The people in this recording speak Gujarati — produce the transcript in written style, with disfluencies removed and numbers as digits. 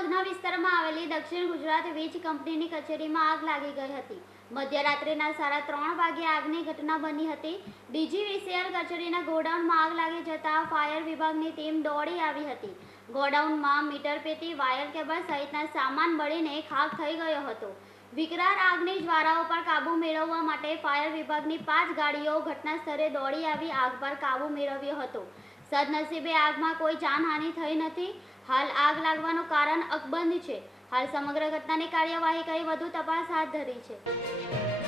ઉધના વિસ્તારમાં આવેલી દક્ષિણ ગુજરાત વીજ કંપનીની કચેરીમાં આગ લાગી ગઈ હતી। મધ્યરાત્રિના 3:30 વાગ્યે આગની ઘટના બની હતી। ડીજીવીસીએલ કચેરીના ગોડાઉનમાં આગ લાગી જતા ફાયર વિભાગની ટીમ દોડી આવી હતી। ગોડાઉનમાં મીટર પેટી, વાયર કેબલ સહિતના સામાન બળીને ખાખ થઈ ગયો હતો। વિકરાળ આગની જ્વાળાઓ પર કાબૂ મેળવવા માટે ફાયર વિભાગની 5 ગાડીઓ ઘટના સ્થળે દોડી આવી આગ પર કાબૂ મેળવ્યો હતો। સદનસીબે આગમાં કોઈ જાનહાનિ થઈ નથી। હાલ આગ લાગવાનું કારણ અકબંધ છે। હાલ સમગ્ર ઘટનાની કાર્યવાહી કરી વધુ તપાસ હાથ ધરી છે।